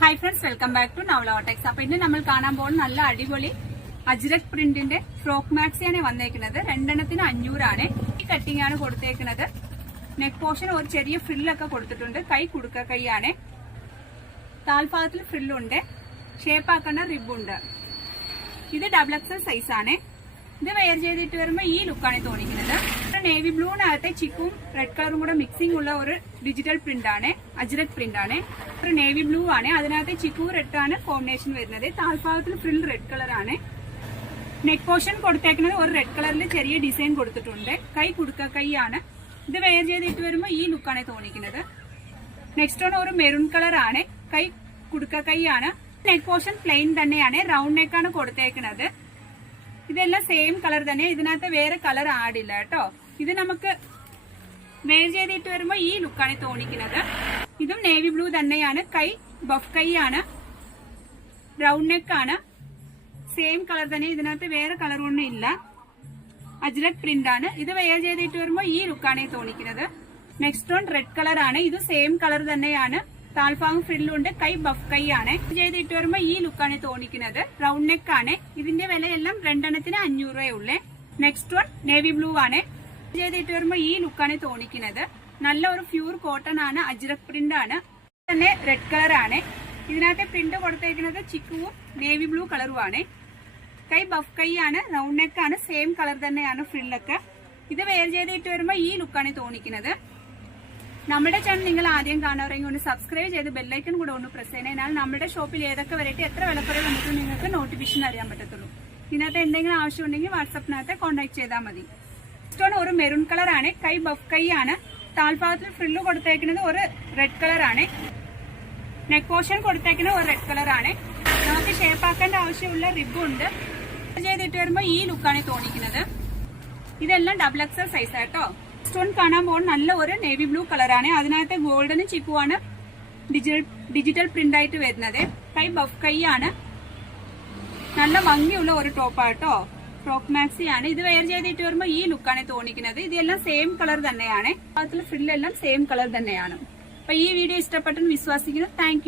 Hi friends, welcome back to Navla techs. അപ്പൊ ഇന്ന് നമ്മൾ കാണാൻ പോകുന്ന നല്ല അടിപൊളി അജ്രക് പ്രിന്റിന്റെ ഫ്രോക്ക് മാക്സിയാണ് വന്നേക്കുന്നത്. രണ്ടെണ്ണത്തിന് 500 ആണ്. ഈ കട്ടിംഗ് ആണ് കൊടുത്തേക്കുന്നത്. നെക്ക് പോർഷൻ ഒരു ചെറിയ ഫ്രില്ലൊക്കെ കൊടുത്തിട്ടുണ്ട്. കൈ കുടുക്ക കൈയാണ്. താൽഭാഗത്തിൽ ഫ്രില്ലുണ്ട്. ഷേപ്പ് ആക്കേണ്ട റിബുണ്ട്. ഇത് XXL സൈസ് ആണ്. ഇത് വെയർ ചെയ്തിട്ട് വരുമ്പോൾ ഈ ലുക്കാണ് തോന്നിക്കുന്നത്. നേവി ബ്ലൂവിനകത്തെ ചിക്കും റെഡ് കളറും കൂടെ മിക്സിംഗ് ഉള്ള ഒരു ഡിജിറ്റൽ പ്രിന്റ് ആണ്. അജ്രക് പ്രിന്റ് ആണ്. ഒരു നേവി ബ്ലൂ ആണ്. അതിനകത്ത് ചിക്കും റെഡ് ആണ് കോമ്പിനേഷൻ വരുന്നത്. താൽഭാഗത്തിൽ ഫ്രിൽ റെഡ് കളർ ആണ്. നെക്ക് പോർഷൻ കൊടുത്തേക്കുന്നത് ഒരു റെഡ് കളറിൽ ചെറിയ ഡിസൈൻ കൊടുത്തിട്ടുണ്ട്. കൈ കുടുക്ക കൈയാണ്. ഇത് വെയർ ചെയ്തിട്ട് വരുമ്പോൾ ഈ ലുക്കാണ് തോന്നിക്കുന്നത്. നെക്സ്റ്റ് വൺ ഒരു മെറൂൺ കളർ ആണ്. കൈ കുടുക്ക കൈയാണ്. നെക്ക് പോർഷൻ പ്ലെയിൻ തന്നെയാണ്. റൗണ്ട് നെക്കാണ് കൊടുത്തേക്കുന്നത്. ഇതെല്ലാം സെയിം കളർ തന്നെ. ഇതിനകത്ത് വേറെ കളർ ആഡില്ല കേട്ടോ. ഇത് നമുക്ക് വെയർ ചെയ്തിട്ട് വരുമ്പോൾ ഈ ലുക്കാണ് തോന്നിക്കുന്നത്. ഇതും നേവി ബ്ലൂ തന്നെയാണ്. കൈ ബഫ് കൈയാണ്. റൗണ്ട് നെക്കാണ്. സെയിം കളർ തന്നെ. ഇതിനകത്ത് വേറെ കളർ ഒന്നും ഇല്ല. അജ്രക് പ്രിന്റ് ആണ്. ഇത് വെയർ ചെയ്തിട്ട് വരുമ്പോൾ ഈ ലുക്കാണ് തോന്നിക്കുന്നത്. നെക്സ്റ്റ് വൺ റെഡ് കളർ ആണ്. ഇത് സെയിം കളർ തന്നെയാണ്. താൽഭാഗം ഫ്രില്ലുണ്ട്. കൈ ബഫ് കൈയാണ്. ചെയ്തിട്ട് വരുമ്പോൾ ഈ ലുക്കാണ് തോന്നിക്കുന്നത്. റൗണ്ട് നെക്ക് ആണ്. ഇതിന്റെ വിലയെല്ലാം രണ്ടെണ്ണത്തിന് 500 രൂപയുള്ളേ. നെക്സ്റ്റ് വൺ നേവി ബ്ലൂ ആണ്. ചെയ്തിട്ട് വരുമ്പോൾ ഈ ലുക്കാണ് തോന്നിക്കുന്നത്. നല്ല ഒരു പ്യൂർ കോട്ടൺ ആണ്. അജ്രക് പ്രിന്റ് ആണ്. തന്നെ റെഡ് കളർ ആണ്. ഇതിനകത്തെ പ്രിന്റ് കൊടുത്തേക്കുന്നത് ചിക്കുവും നേവി ബ്ലൂ കളറും ആണ്. കൈ ബഫ് കൈയാണ്. റൗണ്ട് നെക്ക് ആണ്. സെയിം കളർ തന്നെയാണ് ഫ്രില്ലൊക്കെ. ഇത് വെയർ ചെയ്തിട്ട് വരുമ്പോൾ ഈ ലുക്കാണ് തോന്നിക്കുന്നത്. നമ്മുടെ ചാനൽ നിങ്ങൾ ആദ്യം കാണാറെങ്കിൽ ഒന്ന് സബ്സ്ക്രൈബ് ചെയ്ത് ബെല്ലൈക്കൺ കൂടെ ഒന്ന് പ്രസ് ചെയ്യണം. നമ്മുടെ ഷോപ്പിൽ ഏതൊക്കെ വെറൈറ്റി എത്ര വിലക്കുറവ് നമുക്ക് നിങ്ങൾക്ക് നോട്ടിഫിക്കേഷൻ അറിയാൻ പറ്റത്തുള്ളൂ. ഇതിനകത്ത് എന്തെങ്കിലും ആവശ്യമുണ്ടെങ്കിൽ വാട്സപ്പിനകത്ത് കോൺടാക്ട് ചെയ്താൽ മതി. നെക്സ്റ്റ് ഒരു മെറൂൺ കളർ ആണ്. കൈ ബഫ് കൈയാണ്. താൽഭാഗത്തിൽ ഫ്രില്ല് കൊടുത്തേക്കുന്നത് ഒരു റെഡ് കളർ ആണ്. നെക്ക് പോർഷൻ കൊടുത്തേക്കുന്നത് ഒരു റെഡ് കളർ ആണ്. നമുക്ക് ഷേപ്പ് ആക്കേണ്ട ആവശ്യമുള്ള റിബ് ഉണ്ട്. ചെയ്തിട്ട് വരുമ്പോൾ ഈ ലുക്കാണ് തോന്നിക്കുന്നത്. ഇതെല്ലാം XXL സൈസ് ആട്ടോ. സ്റ്റോൺ കാണാൻ പോകുന്ന നല്ല ഒരു നേവി ബ്ലൂ കളറാണ്. അതിനകത്ത് ഗോൾഡനും ചിക്കുവാണ് ഡിജിറ്റൽ പ്രിന്റ് ആയിട്ട് വരുന്നത്. കൈ ബഫ് കൈയാണ്. നല്ല ഭംഗിയുള്ള ഒരു ടോപ്പാട്ടോ. ഫ്രോക്ക് മാക്സി ആണ്. ഇത് വെയർ ചെയ്തിട്ട് വരുമ്പോൾ ഈ ലുക്കാണ് തോന്നിക്കുന്നത്. ഇതെല്ലാം സെയിം കളർ തന്നെയാണ്. അതിൽ ഫ്രില്ലെല്ലാം സെയിം കളർ തന്നെയാണ്. അപ്പൊ ഈ വീഡിയോ ഇഷ്ടപ്പെട്ടെന്ന് വിശ്വസിക്കുന്നു. Thank you.